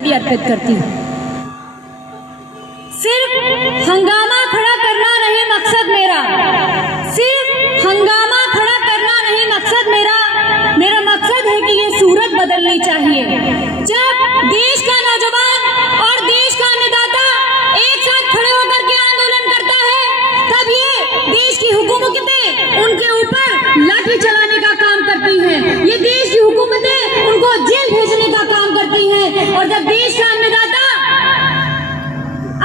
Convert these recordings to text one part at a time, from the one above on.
भी अर्पित करती हूँ। सिर्फ हंगामा खड़ा करना नहीं मकसद मेरा, सिर्फ हंगामा खड़ा करना नहीं मकसद मेरा, मेरा मकसद है कि ये सूरत बदलनी चाहिए। जब देश का नौजवान और देश का अन्नदाता एक साथ खड़े होकर के आंदोलन करता है, तब ये देश की हुकूमतें उनके ऊपर लाठी चलाने का काम करती हैं, ये देश की हुकूमतें उनको जेल भेजने का काम करती हैं। और जब देश का अन्नदाता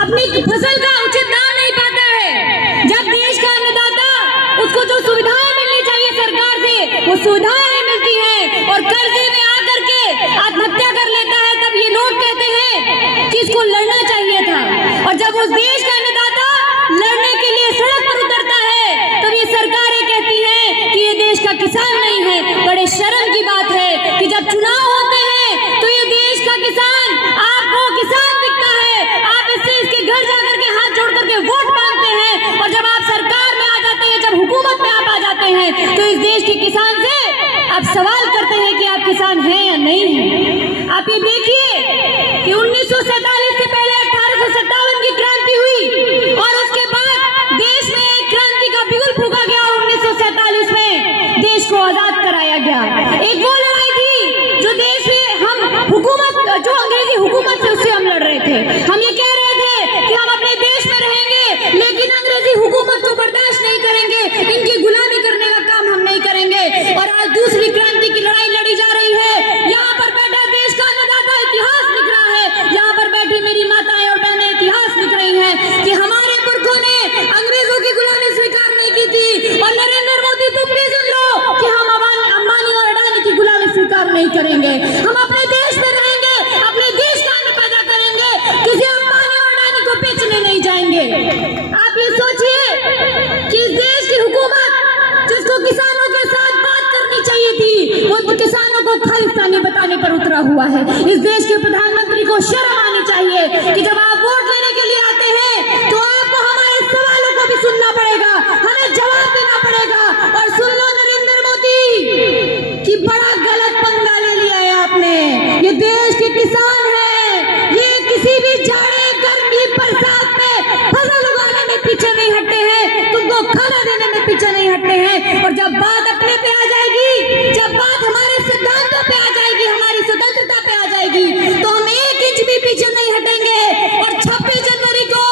अपनी फसल का उचित दाम नहीं पाता है, जब देश का अन्नदाता उसको जो सुविधाएं मिलनी चाहिए सरकार से वो सुविधाएं नहीं मिलती हैं और कर्जे में आकर के आत्महत्या कर लेता है, तब ये लोग कहते हैं कि इसको लड़ना चाहिए था। और जब उस देश का अन्नदाता लड़ने के लिए सड़क पर उतरता है, तब ये सरकारें कहती हैं कि ये देश का किसान नहीं है। बड़े शर्म की बात है कि जब चुनाव होते हैं तो ये देश का किसान आपको किसान दिखता है, आप इससे इसके घर जाकर के हाथ जोड़ करके वोट मांगते हैं, और जब आप सरकार में आ जाते हैं, जब हुकूमत में आप आ जाते हैं, तो इस देश के किसान से आप सवाल करते हैं कि आप किसान हैं या नहीं हैं। आप ये देखिए कि 1947 से पहले 1857 की क्रांति हुई और उसके बाद देश में एक क्रांति का बिगुल फूंका गया। 1947 में देश को आजाद कराया गया। एक वो लड़ाई थी जो देश में हम हुकूमत, जो अंग्रेजी हुकूमत से उससे हम लड़ रहे थे। हम ये कह रहे थे कि हम अपने देश में रहेंगे लेकिन अंग्रेजी हुकूमत को बर्दाश्त नहीं करेंगे, इनकी गुलामी करने का काम हम नहीं करेंगे। और आज दूसरी क्रांति की लड़ाई लड़ी जा रही है। यहाँ पर बैठा देश का अन्नदाता इतिहास लिख रहा है, यहाँ पर बैठी मेरी माताएं और बहनें इतिहास लिख रही हैं कि हमारे पुरखों ने अंग्रेजों की गुलामी स्वीकार नहीं की थी। और नरेंद्र मोदी तुम भी सुन लो कि हम अंबानी और अडानी की गुलामी स्वीकार नहीं करेंगे। हम अपने देश में रहेंगे, अपने देश का अन्न पैदा करेंगे, किसी अंबानी और अडानी को बेचने नहीं जाएंगे। आप ये सोचिए कि इस देश की हुकूमत जिसको किसानों के साथ बात करनी चाहिए थी, वो तो किसानों को खालिस्तानी बताने पर उतरा हुआ है। इस देश के प्रधानमंत्री को शर्म आनी चाहिए कि जब आप वोट लेने के लिए आते हैं तो आपको हमारे सवालों को भी सुनना पड़ेगा, हमें जवाब देना पड़ेगा। और सुन लो नरेंद्र मोदी कि बड़ा गलत पंगा ले लिया है आपने। ये देश के किसान हैं, ये किसी भी जाड़े गर्मी बरसात में फसल उगाने में पीछे नहीं हटते हैं, तुमको खाना देने में पीछे नहीं हटते हैं। और जब बात अपने पे आ जाएगी, जब बात हमारे सिद्धांतों पे आ जाएगी, हमारी स्वतंत्रता पे आ जाएगी, तो हम एक इंच भी पीछे नहीं हटेंगे। और 26 जनवरी को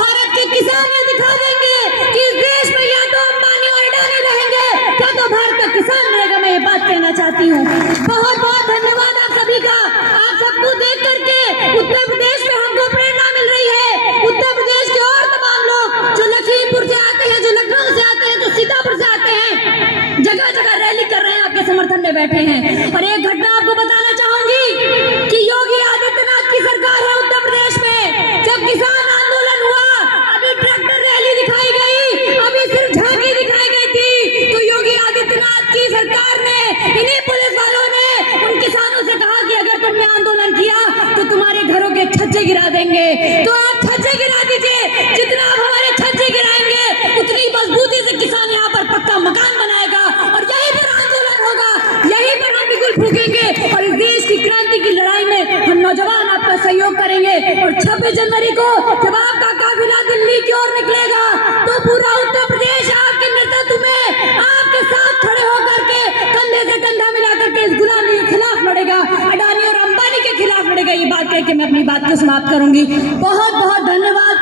भारत के किसान ये दिखा देंगे कि इस देश में या तो अंबानी और अडानी रहेंगे या तो भारत का किसान रहेगा। मैं ये बात कहना चाहती हूँ। बहुत बहुत धन्यवाद आप सभी का। आप सबको देख करके उत्तर प्रदेश में हमको प्रेरणा मिल रही है। उत्तर प्रदेश के और तमाम लोग जो लखीमपुर से आते हैं, जो लखनऊ से आते हैं, जो सीतापुर से आते हैं, जगह जगह रैली कर रहे हैं, आपके समर्थन में बैठे हैं। और एक घटना आपको बताना चाहूंगी कि योगी आदित्यनाथ की सरकार है उत्तर प्रदेश में। जब किसान आंदोलन हुआ, अभी ट्रैक्टर रैली दिखाई गई, अभी सिर्फ झांकी दिखाई गई थी, तो योगी आदित्यनाथ की सरकार ने, इन्हीं पुलिस वालों ने उन किसानों से कहा कि अगर तुमने आंदोलन किया तो तुम्हारे घरों के छज्जे गिरा देंगे। तो आप छज्जे गिरा दीजिए, जितना आप हमारे छज्जे गिराएंगे उतनी मजबूती से किसान यहाँ पर पक्का मकान बनाएगा और यहीं पर आंदोलन होगा, यहीं पर हम बिगुल फूकेंगे। और इस देश की क्रांति की लड़ाई में हम नौजवान आपका सहयोग करेंगे। और 26 जनवरी को जब आपका काफिला दिल्ली की ओर निकलेगा तो पूरा उत्तर प्रदेश आपके नेतृत्व में आपके साथ खड़े होकर के कंधे से कंधा मिलाकर के इस गुलामी के खिलाफ लड़ेगा, अडानी और अंबानी के खिलाफ लड़ेगा। ये बात कह के मैं अपनी बात को समाप्त करूंगी। बहुत बहुत धन्यवाद।